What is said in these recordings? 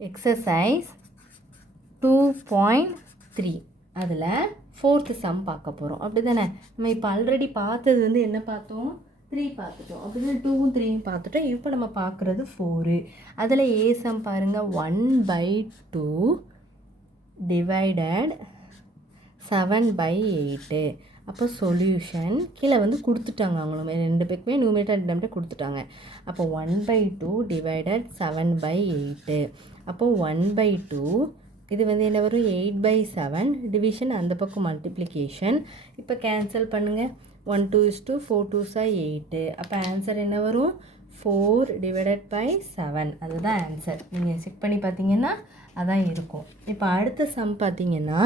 Exercise 2.3 அதில் 4th some பார்க்க போகிறோம். அப்படி தானே? நம்ம இப்போ ஆல்ரெடி பார்த்தது வந்து என்ன பார்த்தோம்? 3 பார்த்துட்டோம். அப்படி தான் 2ம் 3யும் பார்த்துட்டோம். இப்போ நம்ம பார்க்குறது 4. அதில் ஏ சம் பாருங்கள், 1/2 டிவைடட் 7/8. அப்போ சொல்யூஷன் கீழே வந்து கொடுத்துட்டாங்க. அவங்களும் 2 பேருக்குமே நியூமரேட்டர் டினாமினேட்டர் கொடுத்துட்டாங்க. அப்போ 1/2 டிவைடட் 7/8. அப்போ 1/2 இது வந்து என்ன வரும்? 8/7 டிவிஷன், அந்த பக்கம் மல்டிப்ளிகேஷன். இப்போ கேன்சல் பண்ணுங்கள். 1 2 is 2, 4 2s are 8. அப்போ ஆன்சர் என்ன வரும்? 4 டிவைடட் பை 7. அதுதான் ஆன்சர். நீங்கள் செக் பண்ணி பார்த்தீங்கன்னா அதான் இருக்கும். இப்போ அடுத்த சம் பார்த்தீங்கன்னா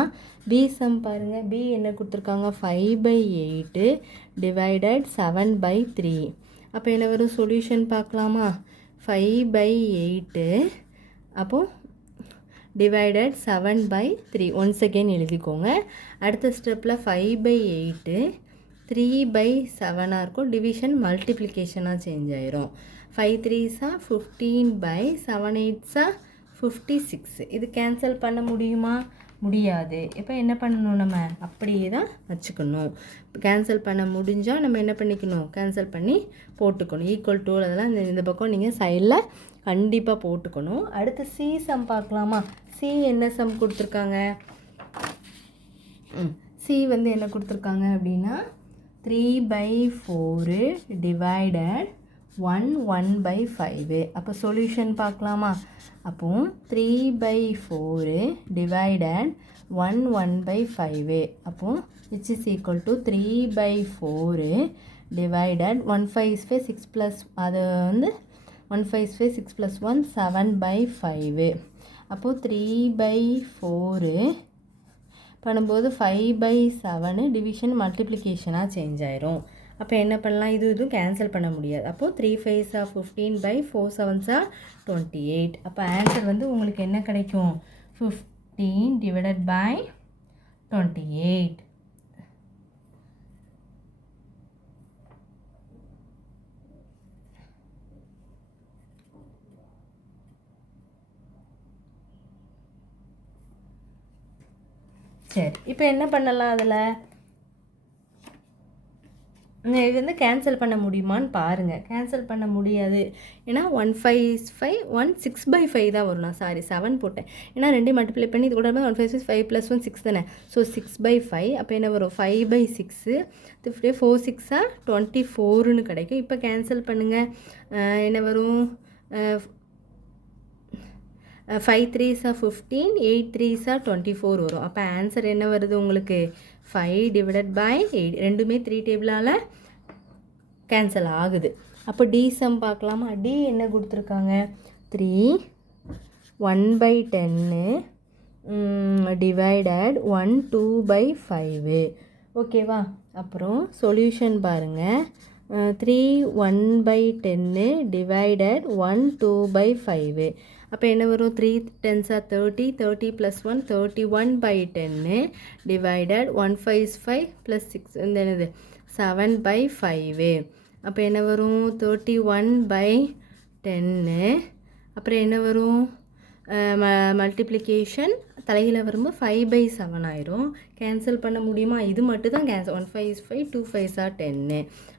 பி சம் பாருங்கள். பி என்ன கொடுத்துருக்காங்க? 5/8 டிவைடட் 7/3. அப்போ என்ன வரும்? சொல்யூஷன் பார்க்கலாமா? 5/8 அப்போது டிவைடட் 7/3. ஒன்ஸ் அகெயின் எழுதிக்கோங்க. அடுத்த ஸ்டெப்பில் 5/8 3/7 இருக்கும். டிவிஷன் மல்டிப்ளிகேஷனாக சேஞ்ச் ஆயிரும். 5 3s are 15/7 8s are 56. இது கேன்சல் பண்ண முடியுமா? முடியாது. இப்போ என்ன பண்ணணும்? நம்ம அப்படியே தான் வச்சுக்கணும். கேன்சல் பண்ண முடிஞ்சால் நம்ம என்ன பண்ணிக்கணும்? கேன்சல் பண்ணி போட்டுக்கணும். ஈக்குவல் டு அதெல்லாம் இந்த பக்கம் நீங்கள் சைடில் கண்டிப்பாக போட்டுக்கணும். அடுத்து சி சம் பார்க்கலாமா? சி என்ன சம் கொடுத்துருக்காங்க? சி வந்து என்ன கொடுத்துருக்காங்க அப்படின்னா 3/4 டிவைடட் 1/5. அப்போ சொல்யூஷன் பார்க்கலாமா? அப்போது 3/4 டிவைடட் 1/5. அப்போது which is equal to 3/4 divided 1 5 is 5, 6 plus அது வந்து 1 5 is 5, 6 plus 1 7/5. அப்போது 3/4 பண்ணும்போது 5/7 டிவிஷன் மல்டிப்ளிகேஷனாக சேஞ்ச் ஆயிரும். அப்போ என்ன பண்ணலாம்? இதுவும் கேன்சல் பண்ண முடியாது. அப்போது 3 5s are 15/4 7s are 28. அப்போ ஆன்சர் வந்து உங்களுக்கு என்ன கிடைக்கும்? 15 டிவைடட் பை 28. சரி, இப்போ என்ன பண்ணலாம்? அதில் இது வந்து கேன்சல் பண்ண முடியுமான்னு பாருங்கள். கேன்சல் பண்ண முடியாது. ஏன்னா 1 5 is 5, 1 6/5 தான் வரும். நான் 7 போட்டேன். ஏன்னா 2 மல்டிப்ளை பண்ணி இது கூட 1 5 is 5 + 1 6 தானே. ஸோ 6/5. அப்போ என்ன வரும்? 5/6. 4 6 are 24ன்னு கிடைக்கும். இப்போ கேன்சல் பண்ணுங்கள். என்ன வரும்? 5 3s are 15, 8 3s are 24 வரும். அப்போ ஆன்சர் என்ன வருது உங்களுக்கு? 5 டிவைடட் பை 8. ரெண்டுமே 3 டேபிளால் கேன்சல் ஆகுது. அப்போ டி சம் பார்க்கலாமா? டி என்ன கொடுத்துருக்காங்க? 3 1/10 டிவைடட் 1 2/5. ஓகேவா? அப்புறம் சொல்யூஷன் பாருங்கள். 3 1/10 டிவைடட் 1 2/5. அப்போ என்ன வரும்? 3 10s are 30, 30 plus 1 31/10 divided 1 5 is 5 plus 6 இந்த என்னது 7/5. அப்போ என்ன வரும்? 31/10. அப்புறம் என்ன வரும்? மல்டிப்ளிகேஷன் தலையில் வரும்போது 5/7 ஆயிரும். கேன்சல் பண்ண முடியுமா? இது மட்டும் தான் கேன்சல். 1 5 is 5, 2 5s are 10.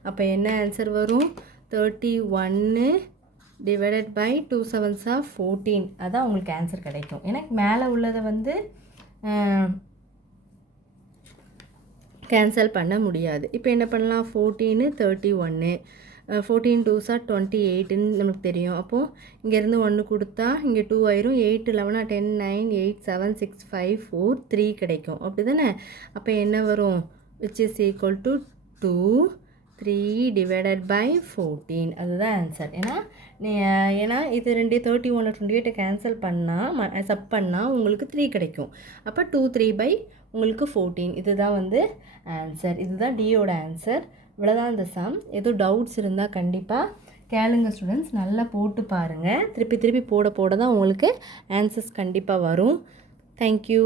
அப்போ என்ன ஆன்சர் வரும்? 31 டிவைடட் பை 2 7s are 14. அதான் உங்களுக்கு ஆன்சர் கிடைக்கும். எனக்கு மேலே உள்ளதை வந்து கேன்சல் பண்ண முடியாது. இப்போ என்ன பண்ணலாம்? 14 31 14 2s are 28ன்னு நமக்கு தெரியும். அப்போது இங்கேருந்து 1 கொடுத்தா இங்கே 2 ஆயிரும். 8 11 10 9 8 7 6 5 4 3 கிடைக்கும். அப்படி தானே? அப்போ என்ன வரும்? which is equal to 2 3 divided by 14. அதுதான் ஆன்சர். ஏன்னா இது 2 31 28 கேன்சல் பண்ணால் சப் பண்ணால் உங்களுக்கு 3 கிடைக்கும். அப்போ 2 3 உங்களுக்கு 14. இதுதான் வந்து ஆன்சர். இதுதான் டியோட ஆன்சர். இவ்வளோதான் இந்த சம். எதுவும் டவுட்ஸ் இருந்தால் கண்டிப்பாக கேளுங்க ஸ்டூடெண்ட்ஸ். நல்லா போட்டு பாருங்கள். திருப்பி திருப்பி போட தான் உங்களுக்கு ஆன்சர்ஸ் கண்டிப்பாக வரும். தேங்க்யூ.